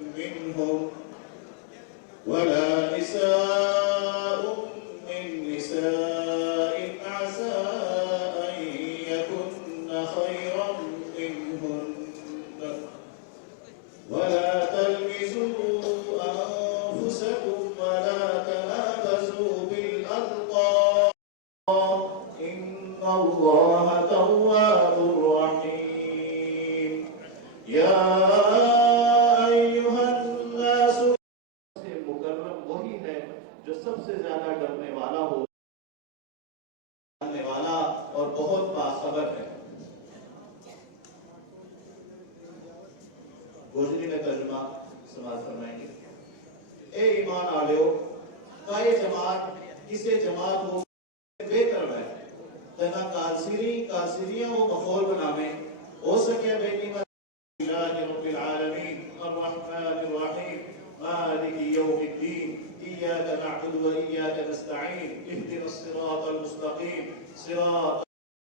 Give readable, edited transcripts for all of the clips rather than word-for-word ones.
منهم ولا نساء من نساء عسى أن يكن خيرا منهن ولا تلمزوا أنفسكم ولا تنابزوا بالألقاب إن الله تواب رحيم يا سب سے زیادہ ڈرنے والا ہو ڈرنے والا اور بہت باخبر ہے. گوجری میں ترجمہ سماعت فرمائیں گے. اے ایمان والو کائے جماعت کسے جماعت ہو بہتر ہے تنا کارسریاں وہ مفعول بنامیں ہو سکے بیٹی میں اللہ رب العالمین الرحمن الرحیم مالک یوم الدین إياك نعبد وإياك نستعين اهدنا الصراط المستقيم صراط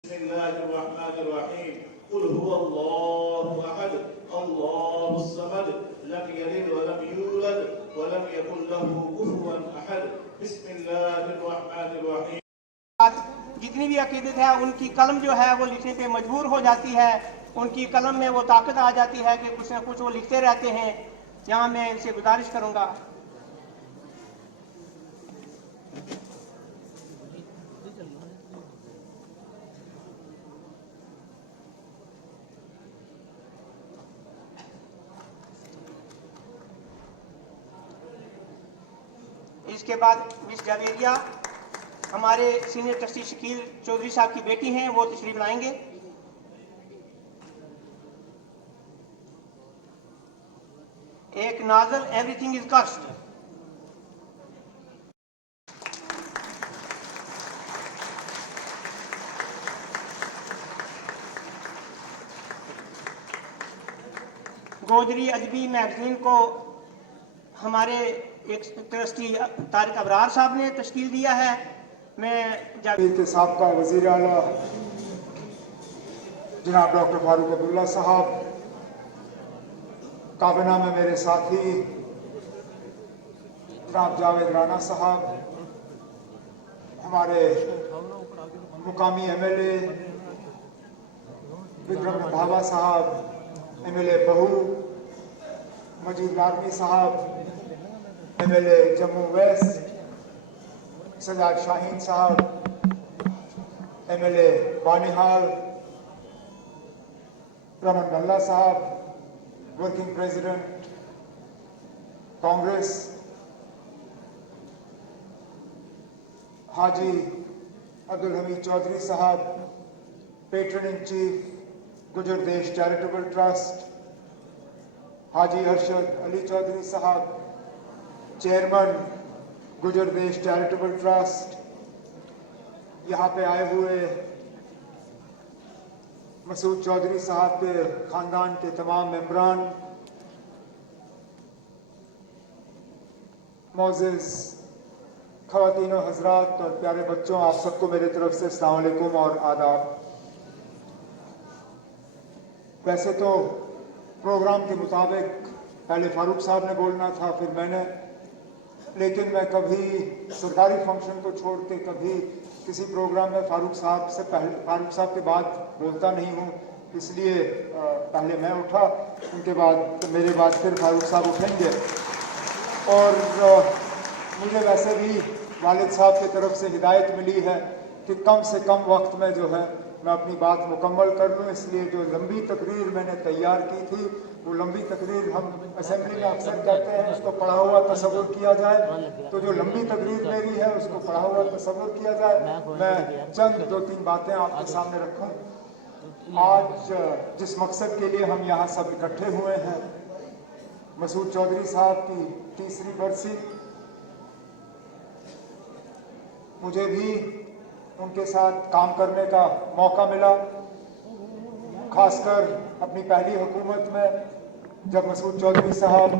بسم الله الرحمن الرحيم قل هو الله أحد الله الصمد لم يلد ولم يولد ولم يكن له كفوا أحد بسم الله الرحمن الرحيم. جتنی بھی عقیدت ہے ان کی قلم جو ہے وہ لکھنے پہ مجبور ہو جاتی ہے, ان کی قلم میں وہ طاقت آ جاتی ہے کہ کچھ نہ کچھ وہ لکھتے رہتے ہیں. یہاں میں ان سے گزارش کروں گا اس کے بعد مس جاویریہ ہمارے سینئر ٹرسٹی شکیل چودھری صاحب کی بیٹی ہیں, وہ تشریف لائیں گے. ایک نازل ایوری تھنگ از کسٹ. گوجری ادبی میگزین کو ہمارے ایک ٹرسٹی طارق ابرار صاحب نے تشکیل دیا ہے. میں کے سابقہ وزیر اعلیٰ جناب ڈاکٹر فاروق عبداللہ صاحب, کابینہ میں میرے ساتھی جناب جاوید رانا صاحب, ہمارے مقامی M L A Vikram Randhawa صاحب, M L A Bahu Majid Larmi صاحب, M L A Jammu west Sajjad Shaheen صاحب, M L A Banihal Raman Bhalla صاحب, ورکنگ پریزیڈنٹ کانگریس حاجی عبدالحمید چودھری صاحب, پیٹرن ان چیف گجر دیش چیریٹیبل ٹرسٹ حاجی ارشد علی چودھری صاحب, چیئرمین گجر دیش چیریٹیبل ٹرسٹ, یہاں پہ آئے ہوئے مسعود چودھری صاحب کے خاندان کے تمام ممبران, معزز خواتین و حضرات اور پیارے بچوں, آپ سب کو میرے طرف سے السلام علیکم اور آداب. ویسے تو پروگرام کے مطابق پہلے فاروق صاحب نے بولنا تھا, پھر میں نے, لیکن میں کبھی سرکاری فنکشن کو چھوڑ کے کبھی کسی پروگرام میں فاروق صاحب کے بعد بولتا نہیں ہوں, اس لیے پہلے میں اٹھا, ان کے بعد میرے بعد پھر فاروق صاحب اٹھیں گے. اور مجھے ویسے بھی والد صاحب کی طرف سے ہدایت ملی ہے کہ کم سے کم وقت میں جو ہے میں اپنی بات مکمل کر لوں, اس لیے جو لمبی تقریر میں نے تیار کی تھی وہ لمبی تقریر ہم اسمبلی میں اکثر کہتے ہیں اس کو پڑھا ہوا تصور کیا جائے, تو جو لمبی تقریر میری ہے اس کو پڑھا ہوا تصور کیا جائے. میں چند دو تین باتیں آپ کے سامنے رکھوں. آج جس مقصد کے لیے ہم یہاں سب اکٹھے ہوئے ہیں, مسعود چودھری صاحب کی 30ویں برسی, مجھے بھی ان کے ساتھ کام کرنے کا موقع ملا, خاص کر اپنی پہلی حکومت میں جب مسعود چودھری صاحب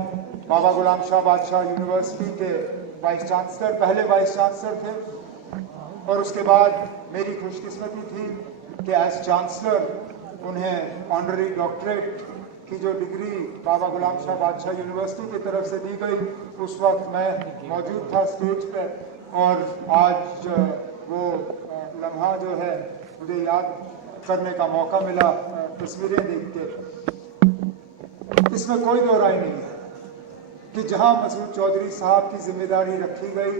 بابا غلام شاہ بادشاہ یونیورسٹی کے وائس چانسلر, پہلے وائس چانسلر تھے, اور اس کے بعد میری خوش قسمتی تھی کہ ایز چانسلر انہیں آنرری ڈاکٹریٹ की जो डिग्री बाबा गुलाम शाह बादशाह यूनिवर्सिटी की तरफ से दी गई, उस वक्त मैं मौजूद था स्टेज पे, और आज वो लम्हा जो है मुझे याद करने का मौका मिला तस्वीरें देख के। इसमें कोई दो राय नहीं है कि जहां मसूद चौधरी साहब की जिम्मेदारी रखी गई,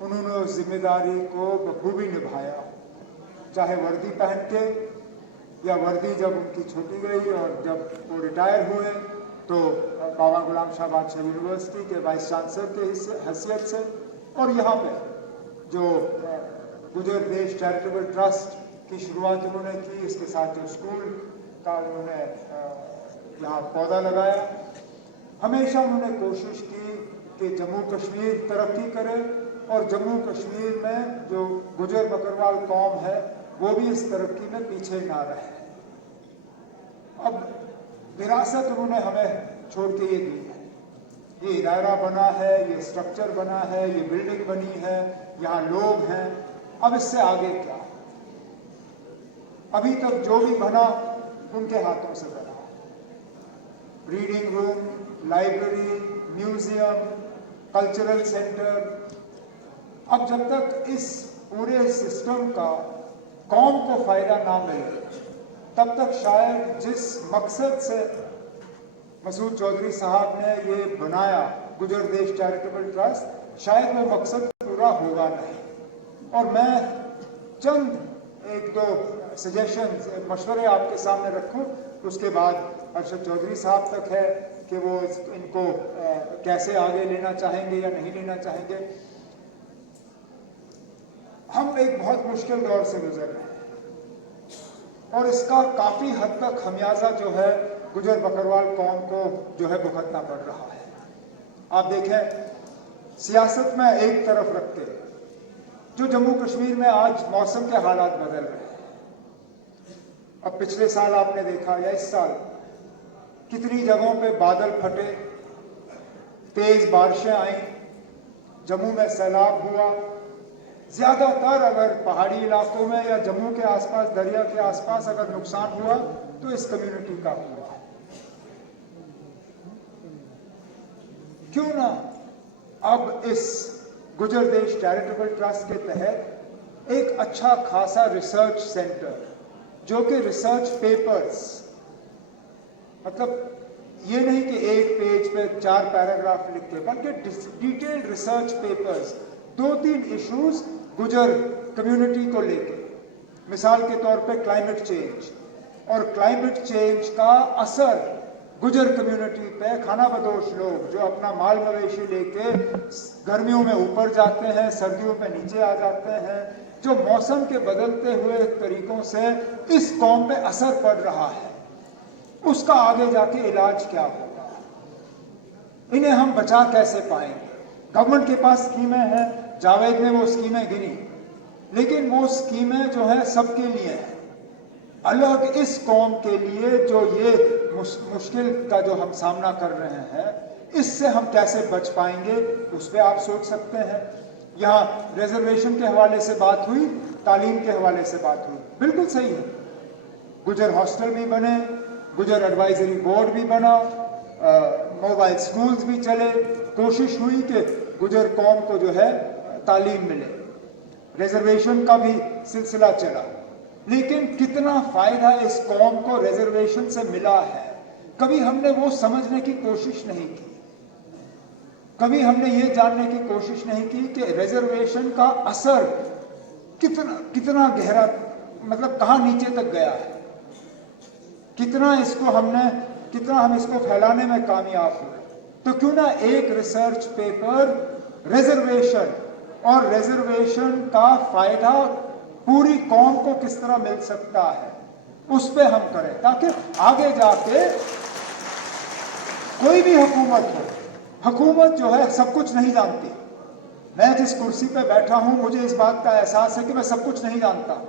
उन्होंने उस जिम्मेदारी को बखूबी निभाया, चाहे वर्दी पहन के या वर्दी जब उनकी छूटी गई और जब वो रिटायर हुए तो बाबा गुलाम शाह बादशाह यूनिवर्सिटी के वाइस चांसलर के हैसियत से, और यहाँ पे जो गुजर देश चैरिटेबल ट्रस्ट की शुरुआत उन्होंने की, इसके साथ जो स्कूल का उन्होंने यहाँ पौधा लगाया, हमेशा उन्होंने कोशिश की कि जम्मू कश्मीर तरक्की करे और जम्मू कश्मीर में जो गुजर बकरवाल कौम है वो भी इस तरक्की में पीछे ना रहे। अब विरासत उन्होंने हमें छोड़ के ये दी है, ये इदारा बना है, ये स्ट्रक्चर बना है, ये बिल्डिंग बनी है, यहाँ लोग हैं, अब इससे आगे क्या? अभी तक जो भी बना उनके हाथों से बना, reading room, library, museum, cultural centre. अब जब तक इस पूरे सिस्टम का कौम को फायदा ना मिले, तब तक शायद जिस मकसद से मसूद चौधरी साहब ने ये बनाया गुजर देश चैरिटेबल ट्रस्ट, शायद वो मकसद पूरा होगा नहीं। और मैं चंद एक दो सजेशंस, मशवरे आपके सामने रखूं, उसके बाद अरशद चौधरी साहब तक है कि वो इनको कैसे आगे लेना चाहेंगे या नहीं लेना चाहेंगे। हम एक बहुत मुश्किल दौर से गुजर रहे हैं और इसका काफी हद तक खमियाजा जो है गुजर बकरवाल कौम को जो है भुगतना पड़ रहा है। आप देखें, सियासत में एक तरफ रख के जो जम्मू कश्मीर में आज मौसम के हालात बदल रहे हैं, अब पिछले साल आपने देखा या इस साल कितनी जगहों पे बादल फटे, तेज बारिशें आई, जम्मू में सैलाब हुआ। ज्यादातर अगर पहाड़ी इलाकों में या जम्मू के आसपास, दरिया के आसपास अगर नुकसान हुआ तो इस कम्युनिटी का हुआ। क्यों ना अब इस गुजर देश चैरिटेबल ट्रस्ट के तहत एक अच्छा खासा रिसर्च सेंटर, जो कि रिसर्च पेपर्स, मतलब ये नहीं कि एक पेज पे 4 पैराग्राफ लिख के, बल्कि डिटेल्ड रिसर्च पेपर्स 2-3 इश्यूज गुजर कम्युनिटी को लेके, मिसाल के तौर पे क्लाइमेट चेंज और क्लाइमेट चेंज का असर गुजर कम्युनिटी पे, खाना बदोश लोग जो अपना माल मवेशी लेके गर्मियों में ऊपर जाते हैं, सर्दियों में नीचे आ जाते हैं, जो मौसम के बदलते हुए तरीकों से इस कौम पे असर पड़ रहा है, उसका आगे जाके इलाज क्या होगा, इन्हें हम बचा कैसे पाएंगे। गवर्नमेंट के पास स्कीमें हैं, जावेद ने वो स्कीमें गिनी, लेकिन वो स्कीमें जो है सबके लिए हैं, अलग इस कौम के लिए जो ये मुश्किल का जो हम सामना कर रहे हैं, इससे हम कैसे बच पाएंगे, उस पर आप सोच सकते हैं। यहाँ रिजर्वेशन के हवाले से बात हुई, तालीम के हवाले से बात हुई, बिल्कुल सही है। गुजर हॉस्टल भी बने, गुजर एडवाइजरी बोर्ड भी बना, मोबाइल स्कूल्स भी चले, कोशिश हुई कि गुजर कौम को जो है तालीम मिले, रिजर्वेशन का भी सिलसिला चला, लेकिन कितना फायदा इस कौम को रिजर्वेशन से मिला है, कभी हमने वो समझने की कोशिश नहीं की। कभी हमने ये जानने की कोशिश नहीं की कि रिजर्वेशन का असर कितना गहरा, मतलब कहाँ नीचे तक गया है, कितना हम इसको फैलाने में कामयाब हुए। तो क्यों ना एक रिसर्च पेपर रिजर्वेशन और रिजर्वेशन का फायदा पूरी कौम को किस तरह मिल सकता है, उस पे हम करें, ताकि आगे जाके कोई भी हुकूमत जो है सब कुछ नहीं जानती। मैं जिस कुर्सी पे बैठा हूं, मुझे इस बात का एहसास है कि मैं सब कुछ नहीं जानता,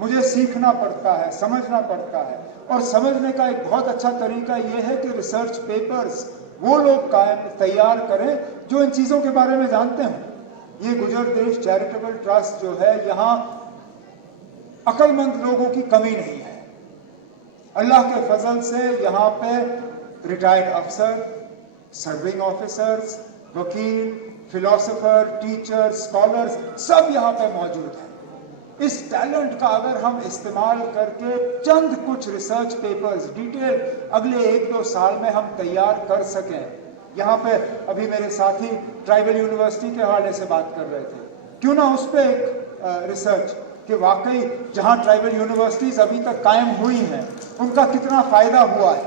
मुझे सीखना पड़ता है, समझना पड़ता है। और समझने का एक बहुत अच्छा तरीका यह है कि रिसर्च पेपर्स वो लोग तैयार करें जो इन चीजों के बारे में जानते हों। ये गुजर देश चैरिटेबल ट्रस्ट जो है, यहाँ अक्लमंद लोगों की कमी नहीं है। अल्लाह के फजल से यहाँ पे रिटायर्ड अफसर, सर्विंग ऑफिसर्स, वकील, फिलोसोफर, टीचर, स्कॉलर्स सब यहाँ पे मौजूद हैं। इस टैलेंट का अगर हम इस्तेमाल करके चंद कुछ रिसर्च पेपर्स डिटेल अगले 1-2 साल में हम तैयार कर सकें, यहाँ पे अभी मेरे साथी ट्राइबल यूनिवर्सिटी के हवाले से बात कर रहे थे, क्यों ना उस पर एक रिसर्च कि वाकई जहाँ ट्राइबल यूनिवर्सिटीज अभी तक कायम हुई हैं उनका कितना फ़ायदा हुआ है,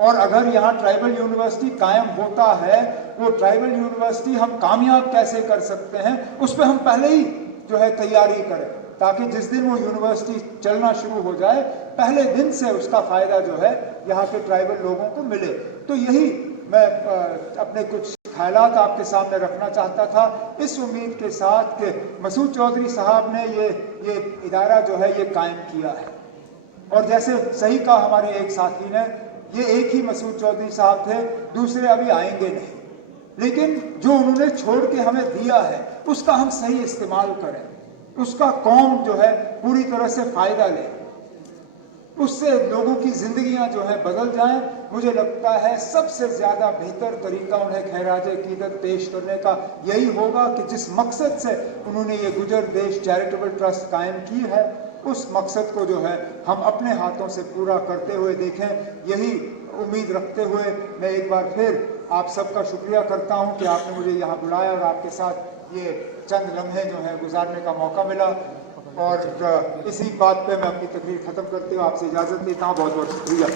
और अगर यहाँ ट्राइबल यूनिवर्सिटी कायम होता है वो ट्राइबल यूनिवर्सिटी हम कामयाब कैसे कर सकते हैं, उस पर हम पहले ही जो है तैयारी करें, ताकि जिस दिन वो यूनिवर्सिटी चलना शुरू हो जाए पहले दिन से उसका फ़ायदा जो है यहाँ के ट्राइबल लोगों को मिले। तो यही मैं अपने कुछ ख्यालात आपके सामने रखना चाहता था, इस उम्मीद के साथ कि मसूद चौधरी साहब ने ये इदारा जो है ये कायम किया है। और जैसे सही कहा हमारे एक साथी ने, ये एक ही मसूद चौधरी साहब थे, दूसरे अभी आएंगे नहीं, लेकिन जो उन्होंने छोड़ के हमें दिया है उसका हम सही इस्तेमाल करें, उसका कौम जो है पूरी तरह से फ़ायदा ले, उससे लोगों की जिंदगियां जो है बदल जाएं। मुझे लगता है सबसे ज़्यादा बेहतर तरीका उन्हें खैराज अकीदत पेश करने का यही होगा कि जिस मकसद से उन्होंने ये गुजर देश चैरिटेबल ट्रस्ट कायम की है उस मकसद को जो है हम अपने हाथों से पूरा करते हुए देखें। यही उम्मीद रखते हुए मैं एक बार फिर आप सबका शुक्रिया करता हूँ कि आपने मुझे यहाँ बुलाया और आपके साथ ये चंद लम्हे जो है गुजारने का मौका मिला। और इसी बात पे मैं अपनी तकरीर ख़त्म करते हुए आपसे इजाज़त लेता हूँ। बहुत बहुत शुक्रिया।